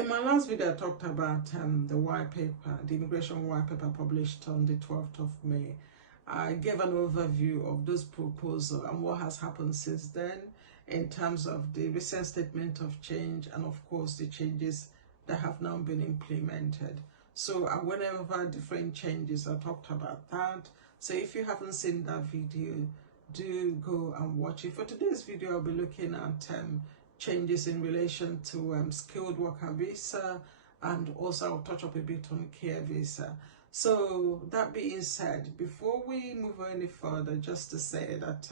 In my last video, I talked about the white paper, the immigration white paper published on the 12th of May. I gave an overview of those proposals and what has happened since then in terms of the recent statement of change and, of course, the changes that have now been implemented. So I went over different changes. I talked about that. So if you haven't seen that video, do go and watch it. For today's video, I'll be looking at changes in relation to skilled worker visa, and also I'll touch up a bit on care visa. So that being said, before we move any further, just to say that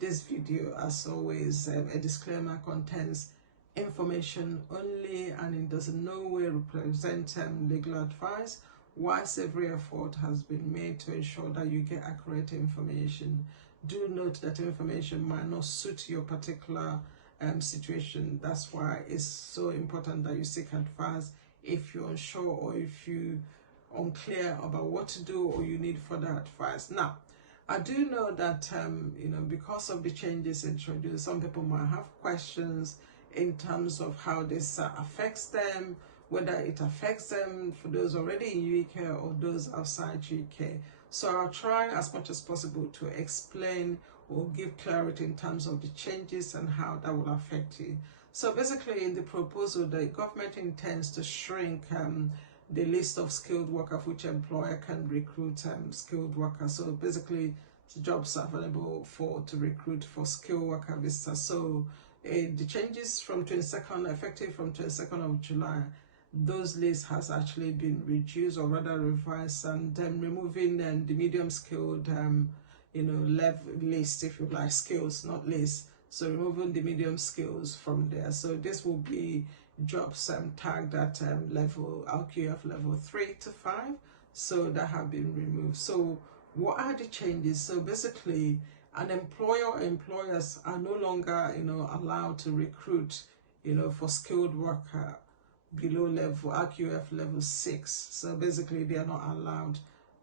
this video, as always, a disclaimer, contains information only and it does in no way represent legal advice, whilst every effort has been made to ensure that you get accurate information. Do note that information might not suit your particular situation. That's why it's so important that you seek advice if you're unsure or if you're unclear about what to do or you need further advice. Now, I do know that because of the changes introduced, some people might have questions in terms of how this affects them, whether it affects them for those already in UK or those outside UK. So I'll try as much as possible to explain or give clarity in terms of the changes and how that will affect you. So basically, in the proposal, the government intends to shrink the list of skilled workers which employer can recruit skilled workers. So basically, jobs available to recruit for skilled worker visa. So the changes from 22nd, effective from 22nd of July, those lists has actually been reduced or rather revised, and removing the medium skilled level list, if you like, skills, not list. So removing the medium skills from there. So this will be jobs tagged at level RQF level 3 to 5. So that have been removed. So what are the changes? So basically, an employer or employers are no longer allowed to recruit for skilled worker below level RQF level 6. So basically, they are not allowed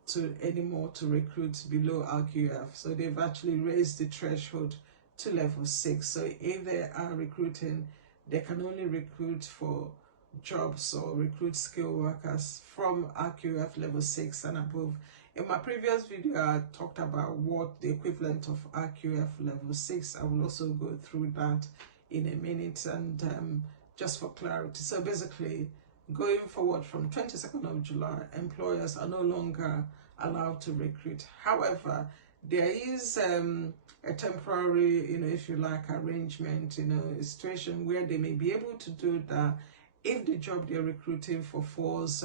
to anymore to recruit below RQF. So they've actually raised the threshold to level 6. So if they are recruiting, they can only recruit for jobs or recruit skilled workers from RQF level 6 and above. In my previous video, I talked about what the equivalent of RQF level 6. I will also go through that in a minute, and just for clarity. So basically, going forward from 22nd of July, employers are no longer allowed to recruit. However, there is a temporary, if you like, arrangement, a situation where they may be able to do that if the job they're recruiting for falls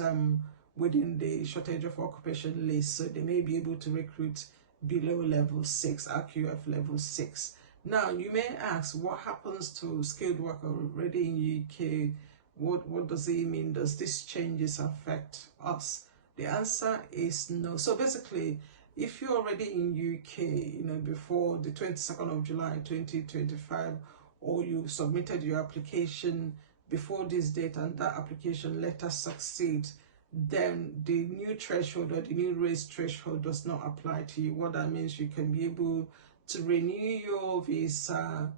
within the shortage of occupation list. So they may be able to recruit below level 6, RQF level 6. Now, you may ask, what happens to skilled worker already in UK? What does it mean? Does these changes affect us? The answer is no. So basically, if you're already in UK, before the 22nd of July 2025, or you submitted your application before this date and that application letter succeeds, then the new threshold or the new raised threshold does not apply to you. What that means, you can be able to renew your visa,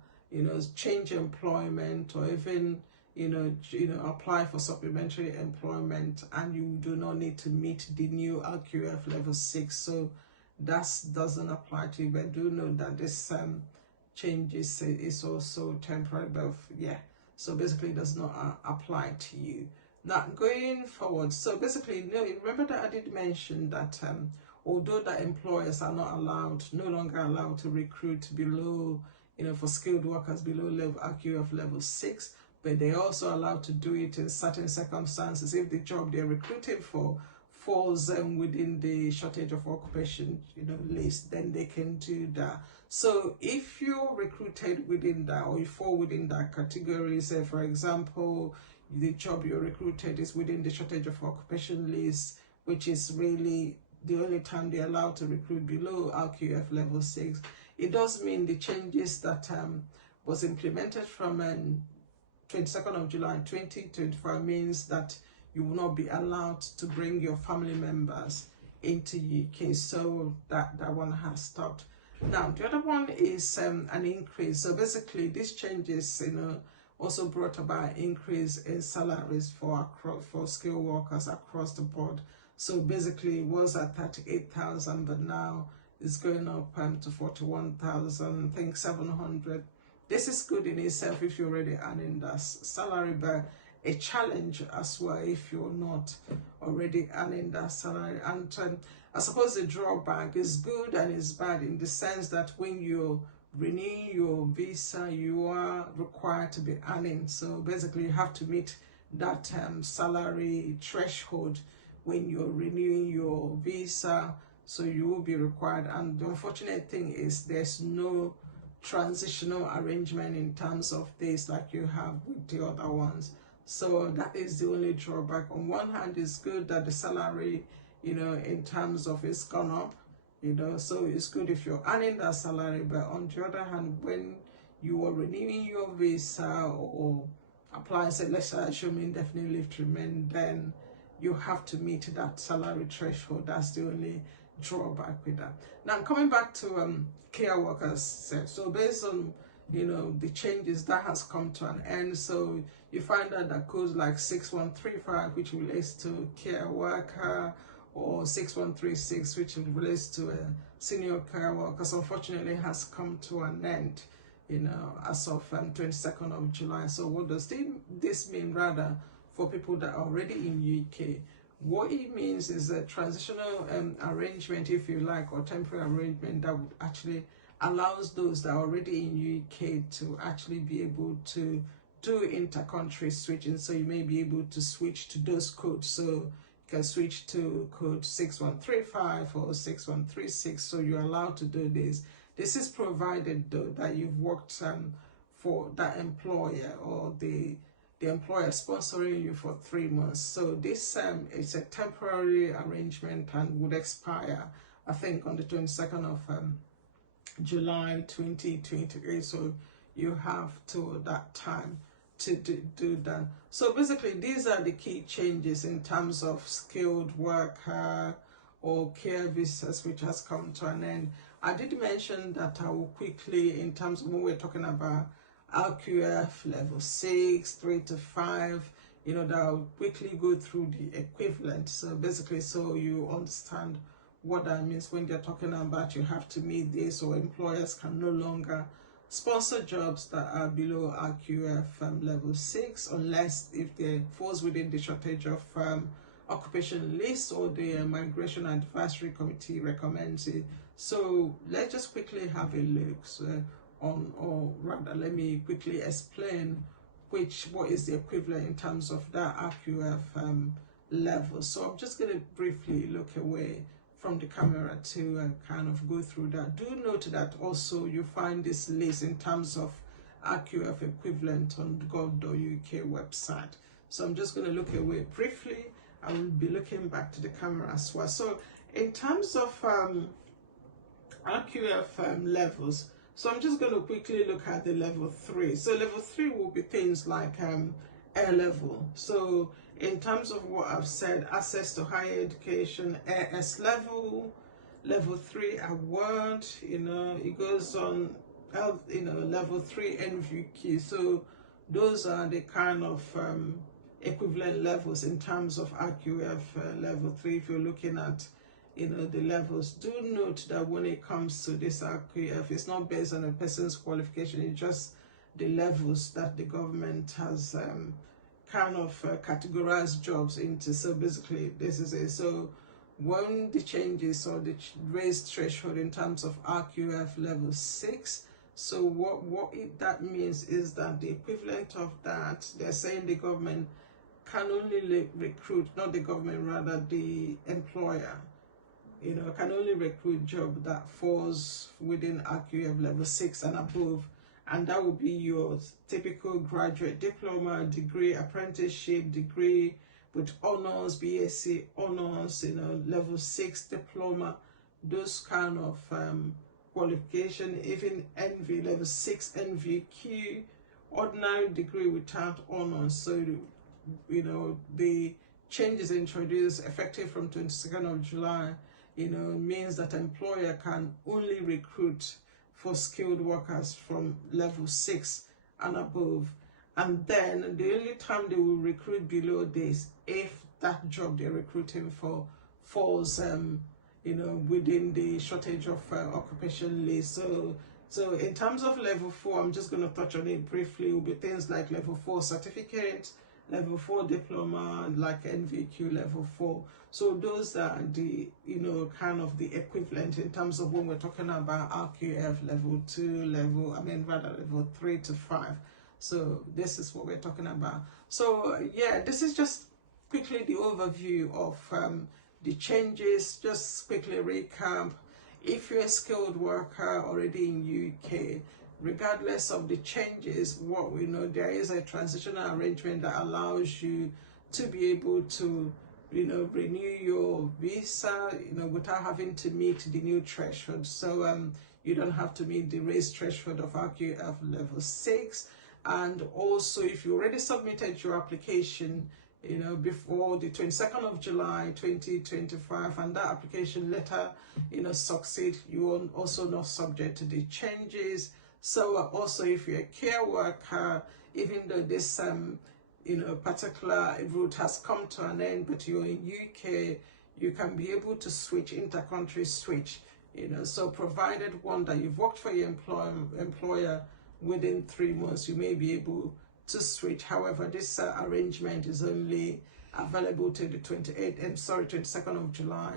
change employment, or even apply for supplementary employment, and you do not need to meet the new RQF level 6. So that doesn't apply to you. But do know that this changes is also temporary, but yeah, so basically it does not apply to you. Now, going forward, so basically, remember that I did mention that although the employers are no longer allowed to recruit below, for skilled workers below level RQF level 6, but they're also allowed to do it in certain circumstances. If the job they're recruiting for falls within the shortage of occupation list, then they can do that. So if you're recruited within that, or you fall within that category, say for example, the job you're recruited is within the shortage of occupation list, which is really the only time they're allowed to recruit below RQF level 6, it does mean the changes that was implemented from 22nd of July 2025 means that you will not be allowed to bring your family members into UK. So that one has stopped. Now, the other one is an increase. So basically, these changes, also brought about increase in salaries for skilled workers across the board. So basically it was at 38,000, but now it's going up to 41,000, I think 700. This is good in itself if you're already earning that salary, but a challenge as well if you're not already earning that salary. And I suppose the drawback is good and is bad in the sense that when you renew your visa, you are required to be earning. So basically you have to meet that salary threshold when you're renewing your visa, so you will be required. And the unfortunate thing is there's no transitional arrangement in terms of this like you have with the other ones. So that is the only drawback. On one hand, it's good that the salary, you know, in terms of it's gone up, you know, so it's good if you're earning that salary. But on the other hand, when you are renewing your visa or applying, say, let's assume indefinite leave to remain, then you have to meet that salary threshold. That's the only drawback with that. Now, coming back to care workers, so based on, you know, the changes that has come to an end, so you find out that codes like 6135, which relates to care worker, or 6136, which relates to a senior care workers, unfortunately has come to an end, you know, as of 22nd of July. So what does this mean rather for people that are already in UK? What it means is a transitional arrangement, if you like, or temporary arrangement that would actually allows those that are already in UK to actually be able to do inter-country switching. So you may be able to switch to those codes. So you can switch to code 6135 or 6136. So you're allowed to do this. This is provided though that you've worked for that employer, or the employer sponsoring you for 3 months. So this is a temporary arrangement and would expire, I think, on the 22nd of July 2023. So you have to that time to do that. So basically these are the key changes in terms of skilled worker or care visas, which has come to an end. I did mention that I will quickly, in terms of when we're talking about RQF level 6, 3 to 5, you know, that I'll quickly go through the equivalent. So basically, so you understand what that means when they're talking about you have to meet this, or employers can no longer sponsor jobs that are below RQF level 6 unless if they falls within the shortage of occupation list, or the Migration Advisory Committee recommends it. So let's just quickly have a look or rather let me quickly explain what is the equivalent in terms of that RQF level. So I'm just going to briefly look away from the camera to kind of go through that. Do note that also you find this list in terms of RQF equivalent on gov.uk website. So I'm just going to look away briefly. I will be looking back to the camera as well. So in terms of RQF levels, so I'm just going to quickly look at the level 3. So level 3 will be things like A level. So in terms of what I've said, access to higher education, AS level, level 3 award, you know, it goes on, you know, level 3 NVQ. So those are the kind of equivalent levels in terms of RQF level 3. If you're looking at, you know, the levels, do note that when it comes to this RQF, it's not based on a person's qualification, it's just the levels that the government has kind of categorized jobs into. So basically this is it. So when the changes or the raised threshold in terms of RQF level 6, so what that means is that the equivalent of that, they're saying the government can only recruit, not the government, rather the employer, you know, can only recruit job that falls within RQF level 6 and above. And that will be your typical graduate diploma, degree, apprenticeship, degree with honors, BSc honors, you know, level 6 diploma, those kind of qualification, even NV, level 6 NVQ, ordinary degree without honors. So, you know, the changes introduced effective from 22nd of July, you know, means that employer can only recruit for skilled workers from level 6 and above. and then the only time they will recruit below this if that job they're recruiting for falls within the shortage of occupation list. So in terms of level 4, I'm just going to touch on it briefly. It will be things like level 4 certificate, level 4 diploma, like NVQ level 4. So those are the kind of the equivalent in terms of when we're talking about RQF level 2, level 3 to 5. So this is what we're talking about. So yeah, this is just quickly the overview of the changes. Just quickly recap. If you're a skilled worker already in UK, regardless of the changes, what we know, there is a transitional arrangement that allows you to be able to renew your visa without having to meet the new threshold. So you don't have to meet the raised threshold of RQF level 6. And also, if you already submitted your application before the 22nd of July 2025, and that application letter succeed, you are also not subject to the changes. So also, if you're a care worker, even though this particular route has come to an end, but you're in UK, you can be able to switch, inter-country switch, so provided one that you've worked for your employer within 3 months, you may be able to switch. However, this arrangement is only available till the 22nd of July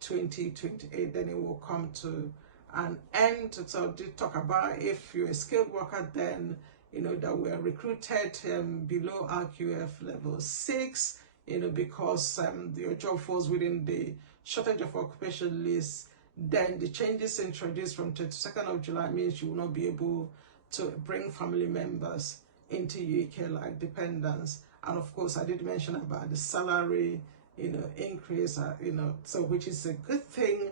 2028. Then it will come to an end. So I did talk about if you're a skilled worker, then that were recruited below RQF level 6, because your job falls within the shortage of occupation list. Then the changes introduced from 22nd of July means you will not be able to bring family members into UK like dependents. And of course, I did mention about the salary increase, so which is a good thing.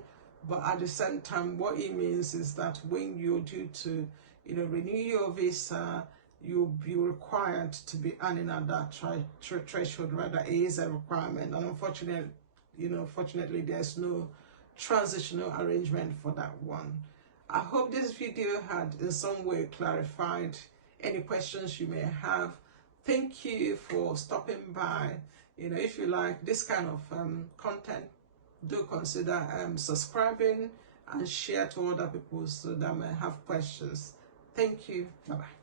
But at the same time, what it means is that when you're due to renew your visa, you'll be required to be earning at that threshold. Rather, it is a requirement, and unfortunately, there's no transitional arrangement for that one. I hope this video had in some way clarified any questions you may have. Thank you for stopping by. If you like this kind of content, do consider subscribing and share to other people so that may have questions. Thank you. Bye-bye.